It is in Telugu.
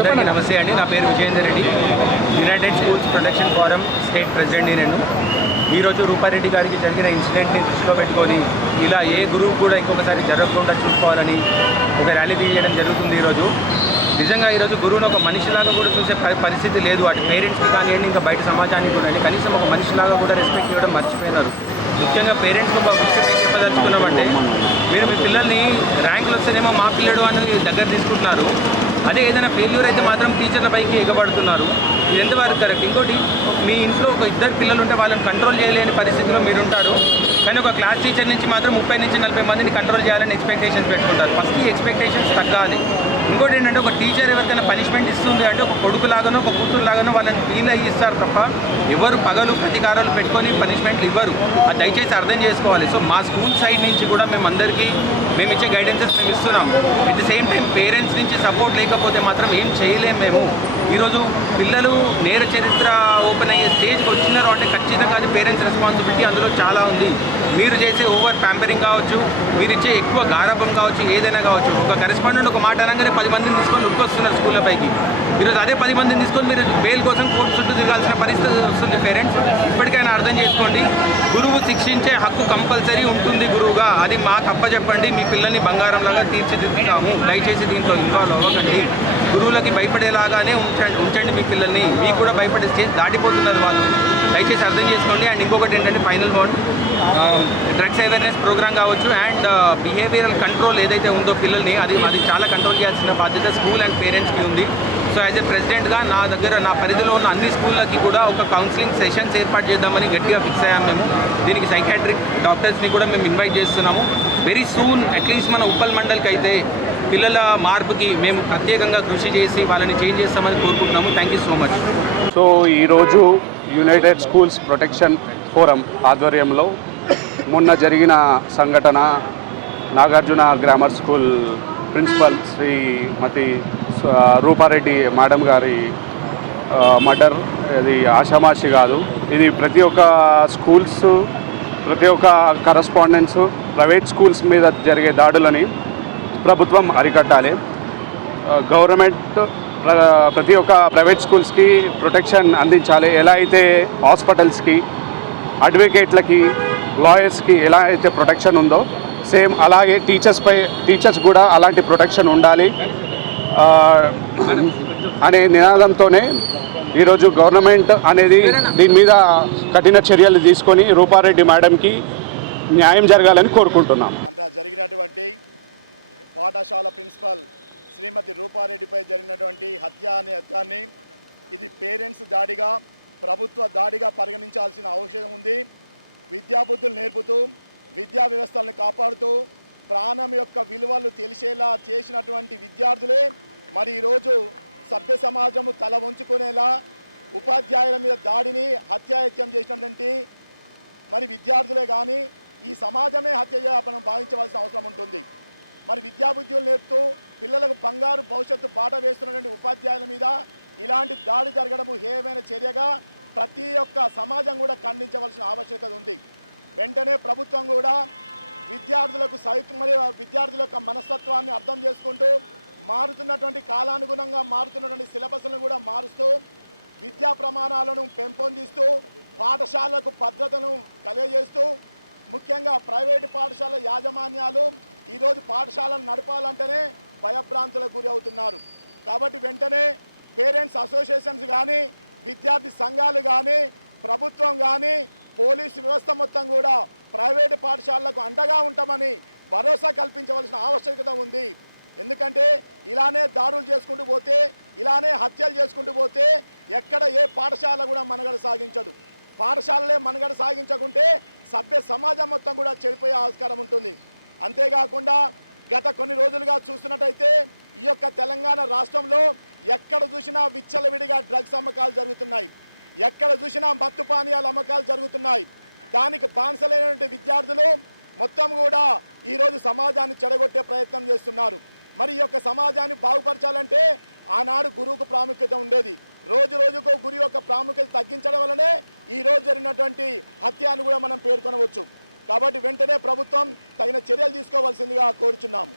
అందరికీ నమస్తే అండి. నా పేరు Vijayender Reddy, united schools protection forum state ప్రెసిడెంట్ని నేను. ఈరోజు రూపారెడ్డి గారికి జరిగిన ఇన్సిడెంట్ని దృష్టిలో పెట్టుకొని ఇలా ఏ గురువు కూడా ఇంకొకసారి జరగకుండా చూసుకోవాలని ఒక ర్యాలీ తీయడం జరుగుతుంది. ఈరోజు నిజంగా ఈరోజు గురువుని ఒక మనిషిలాగా కూడా చూసే పరిస్థితి లేదు. అటు పేరెంట్స్ కానివ్వండి, ఇంకా బయట సమాజాన్ని కూడా కనీసం ఒక మనిషిలాగా కూడా రెస్పెక్ట్ ఇవ్వడం మర్చిపోయినారు. ముఖ్యంగా పేరెంట్స్ని చెప్పదలుచుకున్నామంటే, మీరు మీ పిల్లల్ని ర్యాంకులు వస్తేనేమో మా పిల్లడు అని దగ్గర తీసుకుంటున్నారు, అదే ఏదైనా ఫెయిల్యూర్ అయితే మాత్రం టీచర్ల పైకి ఎగబడుతున్నారు. ఇది ఎంతవరకు కరెక్ట్? ఇంకోటి, మీ ఇంట్లో ఒక ఇద్దరు పిల్లలు ఉంటే వాళ్ళని కంట్రోల్ చేయలేని పరిస్థితిలో మీరు ఉంటారు, కానీ ఒక క్లాస్ టీచర్ నుంచి మాత్రం 30 నుంచి 40 మందిని కంట్రోల్ చేయాలని ఎక్స్పెక్టేషన్స్ పెట్టుకుంటారు. ఫస్ట్ ఈ ఎక్స్పెక్టేషన్స్ తగ్గాలి. ఇంకోటి ఏంటంటే, ఒక టీచర్ ఎవరికైనా పనిష్మెంట్ ఇస్తుంది అంటే ఒక కొడుకులాగానో ఒక కూతురులాగానో వాళ్ళని ఫీల్ అయ్యిస్తారు తప్ప ఎవరు పగలు ప్రతీకారాలు పెట్టుకొని పనిష్మెంట్లు ఇవ్వరు. అది దయచేసి అర్థం చేసుకోవాలి. సో మా స్కూల్ సైడ్ నుంచి కూడా మేము ఇచ్చే గైడెన్సెస్ మేము ఇస్తున్నాం. At the same time parents నుంచి సపోర్ట్ లేకపోతే మాత్రం ఏం చేయలేము మేము. ఈరోజు పిల్లలు నేర చరిత్ర ఓపెన్ అయ్యే స్టేజ్కి వచ్చినారు అంటే ఖచ్చితంగా అది పేరెంట్స్ రెస్పాన్సిబిలిటీ అందులో చాలా ఉంది. మీరు చేసే ఓవర్ ప్యాంపరింగ్ కావచ్చు, మీరు ఇచ్చే ఎక్కువ గారాబం కావచ్చు, ఏదైనా కావచ్చు. ఒక కరెస్పాండెంట్ ఒక మాట అనగానే 10 మందిని తీసుకొని ఉరికొస్తున్నారు స్కూళ్ళ పైకి. ఈరోజు అదే 10 మందిని తీసుకొని మీరు బెయిల్ కోసం కోర్టు చుట్టూ తిరగాల్సిన పరిస్థితి వస్తుంది. పేరెంట్స్ ఇప్పటికైనా అర్థం చేసుకోండి, గురువు శిక్షించే హక్కు కంపల్సరీ ఉంటుంది గురువుగా. అది మాకు అప్పచెప్పండి, మీ పిల్లల్ని బంగారంలాగా తీర్చిదిద్దుతాము. దయచేసి దీంట్లో ఇన్వాల్వ్ అవ్వకండి. గురువులకి భయపడేలాగానే ఉంచండి మీ పిల్లల్ని. మీకు కూడా భయపడే స్టేజ్ దాటిపోతున్నారు వాళ్ళు. దయచేసి అర్థం చేసుకోండి. అండ్ ఇంకొకటి ఏంటంటే, final word, drugs awareness program కావచ్చు అండ్ బిహేవియరల్ కంట్రోల్ ఏదైతే ఉందో పిల్లల్ని, అది చాలా కంట్రోల్ చేయాల్సిన బాధ్యత స్కూల్ అండ్ పేరెంట్స్కి ఉంది. సో యాజ్ ఎ ప్రెసిడెంట్గా నా పరిధిలో ఉన్న అన్ని స్కూళ్ళకి కూడా ఒక కౌన్సిలింగ్ సెషన్స్ ఏర్పాటు చేద్దామని గట్టిగా ఫిక్స్ అయ్యాము మేము. దీనికి సైకాట్రిక్ డాక్టర్స్ని కూడా మేము ఇన్వైట్ చేస్తున్నాము. వెరీ సూన్ అట్లీస్ట్ మన ఉప్పల్ మండల్కి అయితే పిల్లల మార్పుకి మేము ప్రత్యేకంగా కృషి చేసి వాళ్ళని చేంజ్ చేస్తామని కోరుకుంటున్నాము. Thank you so much. అంతా జరిగినటువంటి పాఠశాల ప్రిన్సిపల్ శ్రీమతి రూపారెడ్డిపై జరిగినటువంటి హత్యాన్ని ఇది పేరెంట్స్ దాడిగా, ప్రభుత్వ దాడిగా పరిగణించాల్సిన అవసరం ఉంది. విద్యాబుద్ధులు నేర్పుతూ, విద్యా వ్యవస్థలను కాపాడుతూ, ప్రాణం యొక్క విలువలు తెలిసేలా చేసినటువంటి విద్యార్థులే మరి ఈరోజు సభ్య సమాజము తల వంచుకునేలా ఉపాధ్యాయుల మీద దాడిని హత్యాయత్యం చేసినటువంటి మరి విద్యార్థులే కానీ ఈ సమాజమే హత్యగా మనం భావించవలసిన అవసరం ఉంటుంది. మరి విద్యాబుద్ధులు నేర్పుతూ పిల్లలకు బంగారు భవిష్యత్తు బాట వేస్తున్నటువంటి ఉపాధ్యాయుల మీద ఇలాంటి దాడి జరగడము హేయమైన చర్యగా ప్రతి ఒక్క సమాజం కూడా ఖండించవలసిన ఆవశ్యకత ఉంది. వెంటనే ప్రభుత్వం కూడా విద్యార్థులకు మరియు విద్యార్థుల యొక్క మనస్తత్వాన్ని అర్థం చేసుకుంటూ మారుతున్నటువంటి కాలానుగుణంగా మారుతున్నటువంటి సిలబస్ను కూడా మారుస్తూ విద్యా ప్రమాణాలను పెంపొందిస్తూ పాఠశాలకు భద్రతను కలిగజేస్తూ ముఖ్యంగా ప్రైవేటు పాఠశాల యాజమాన్యాలు ఈరోజు పాఠశాలను నడపాలంటేనే భయభ్రాంతులకు గురి అవుతున్నారు. కాబట్టి వెంటనే పేరెంట్స్ అసోసియేషన్స్ కానీ విద్యార్థి సంఘాలు కానీ ప్రభుత్వం కానీ పోలీసు వ్యవస్థ మొత్తం కూడా ప్రైవేటు పాఠశాలలకు అండగా ఉంటామని భరోసా కల్పించవలసిన ఆవశ్యకత ఉంది. ఎందుకంటే ఇలానే దాడులు చేసుకుంటూ పోతే ఇలానే హత్యలు చేసుకుంటూ పోతే ఎక్కడ ఏ పాఠశాల కూడా మనుగడ సాగించదు. పాఠశాలలే మనుగడ సాగించకుంటే సభ్య సమాజం మొత్తం కూడా చెడిపోయే ఆస్కారం ఉంటుంది. అంతేకాకుండా గత కొన్ని రోజులుగా చూస్తున్నట్టయితే ఈ యొక్క తెలంగాణ రాష్ట్రంలో ఎక్కడ చూసినా విచ్చలవిడిగా డ్రగ్స్ అమ్మకాలు జరుగుతున్నాయి, ఎక్కడ చూసినా మత్తు పానీయాల అమ్మకాలు జరుగుతున్నాయి. దానికి బానిసలైనటువంటి విద్యార్థులు మొత్తం కూడా ఈరోజు సమాజాన్ని చెడగొట్టే ప్రయత్నం చేస్తున్నారు. మరి ఈ యొక్క సమాజాన్ని బాగుపరచాలంటే ఆనాడు గురువుకు ప్రాముఖ్యత ఉండేది. రోజు రోజుకు గురువు యొక్క ప్రాముఖ్యత తగ్గించడం వల్లనే ఈరోజు జరిగినటువంటి హత్యను కూడా మనం పేర్కొనవచ్చు. కాబట్టి వెంటనే ప్రభుత్వం తగిన చర్యలు తీసుకోవాల్సిందిగా కోరుచున్నాము.